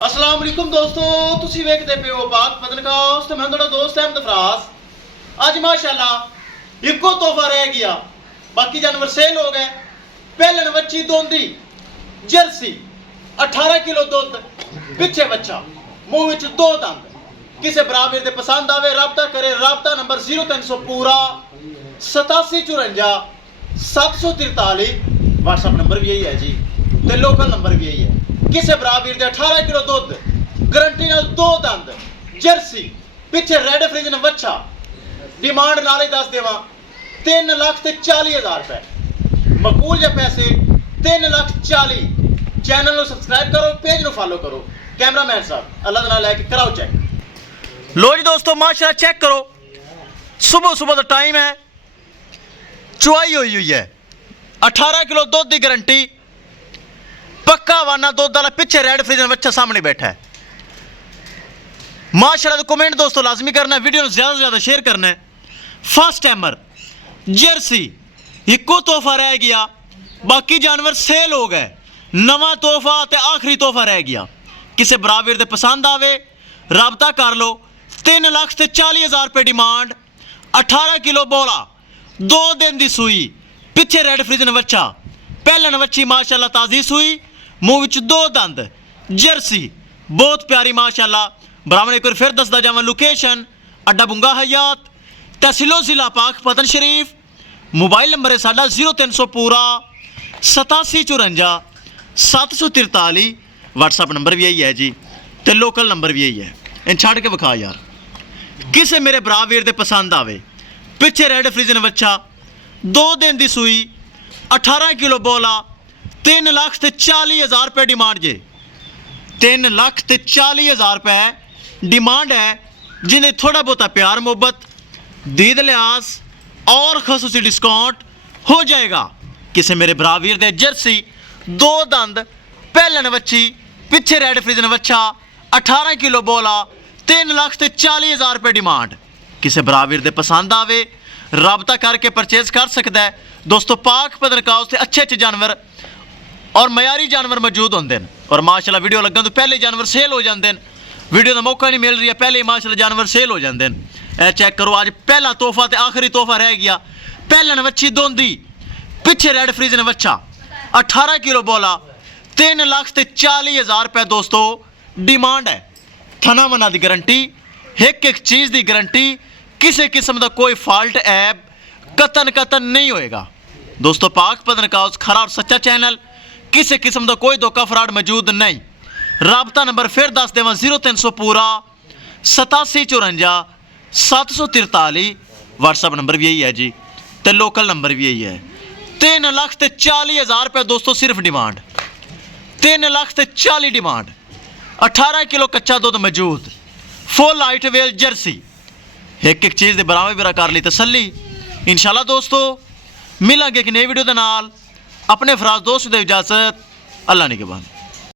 अस्सलाम वालेकुम दोस्तों, तुसी वेखदे पे हो पाक पतनकाउस ते मैं थोड़ा दोस्त अहमद फराज। आज माशाल्लाह इको तोहफा रह गया, बाकी जानवर सेल हो गए। पहलन बच्ची दोंदी जर्सी 18 किलो दुध, पिछे बच्चा, मुंह विच दो दंद। किसे बराबर दे पसंद आवे राबता करे। राबता नंबर 0300 पूरा 8754 743। व्हाट्सएप नंबर भी यही है जी, ते लोकल नंबर भी यही है। किसे बराबर दे 18 किलो दुध, गारंटी नाल दो दंद, जर्सी, पिछे रेड फ्रिज ने बच्चा। डिमांड नाल ही दस देवां 3,40,000 रुपए। मकबूल जे पैसे 3,40,000। चैनल को सब्सक्राइब करो, पेज को फॉलो करो। कैमरामैन साहब अल्लाह दे नाल लेके कराओ चेक। लो जी दोस्तों, माशाल्लाह चेक करो। सुबह सुबह का टाइम है, चुआई हुई है। 18 किलो दुध की गारंटी, पक्का वाना दुध वाला। पिछे रेड फ्रिज में बच्चा सामने बैठा है। माशाल्लाह। तो कमेंट दोस्तों लाजमी करना है, वीडियो ज्यादा से ज्यादा शेयर करना है। फर्स्ट टाइमर जर्सी इको तोहफा रह गया, बाकी जानवर सेल हो गए। नवा तोहफा ते आखिरी तोहफा रह गया। किसे बराबर दे पसंद आवे राबता कर लो। 3,40,000 रुपए डिमांड। 18 किलो बोला, 2 दिन की सूई, पिछे रेड फ्रिज ने बच्चा। पहलन बच्ची माशाल्लाह ताजी सूई, मुंह विच 2 दंद, जर्सी बहुत प्यारी माशाल्लाह। बराबर एक बार फिर दसदा जावां लोकेशन अड्डा बुंगा हयात, तहसीलो जिला पाक पतन शरीफ। मोबाइल नंबर है साडा 0300 पूरा 8754 743। व्हाट्सएप नंबर भी यही है जी, ते लोकल नंबर भी यही है। इन छड़ के विखा यार। किसे मेरे बराबर दे पसंद आवे, पिछे रेड फ्रिज ने बच्चा, 2 दिन की सूई, 18 किलो बोला, 3,40,000 रुपए डिमांड जे। 3,40,000 रुपए डिमांड है। जिन्हें थोड़ा बहुता प्यार मोहब्बत दीद लिहाज और खसूसी डिस्काउंट हो जाएगा। किसे मेरे बराबर दे जर्सी 2 दंद, पहलन बच्ची, पिछे रेड फ्रिज ने बच्चा, 18 किलो बोला, 3,40,000 रुपए डिमांड। किसे बराबर दे पसंद आवे राबता करके परचेज कर सकता है। दोस्तों पाक पतनकाउस से अच्छे अच्छे जानवर और मयारी जानवर मौजूद होंगे हैं। और माशाल्लाह वीडियो लगन तो पहले जानवर सेल हो जाते हैं। वीडियो का मौका नहीं मिल रही है, पहले ही माशाल्लाह जानवर सेल हो जाते हैं। ए चेक करो, आज पहला तोहफा तो आखिरी तोहफा रह गया। पहलन बच्ची दोंदी, पिछे रेड फ्रिज ने बच्चा, 18 किलो बोला, 3,40,000 रुपए दोस्तों डिमांड है। थना मना की गारंटी, एक एक चीज़ की गारंटी, किसी किस्म का कोई फॉल्ट ऐब कतन नहीं होएगा। दोस्तों पाक पतनकाउस खरा और सच्चा चैनल, किसी किस्म का कोई धोखा फ्रॉड मौजूद नहीं। राबता नंबर फिर दस देवां 0300 पूरा 8754 743। व्हाट्सएप नंबर भी यही है जी, तो लोकल नंबर भी यही है। 3,40,000 रुपये दोस्तों सिर्फ डिमांड। 3,40,000 डिमांड। 18 किलो कच्चा दुध मौजूद, फुल हाइट वेल जर्सी, एक एक चीज़ के बराबर बिरा कर ली तसली। इंशाल्लाह दोस्तों मिलांगे एक नई वीडियो के नाल। अपने फराज दोस्त दे इजाजत, अल्लाह ने के बाद।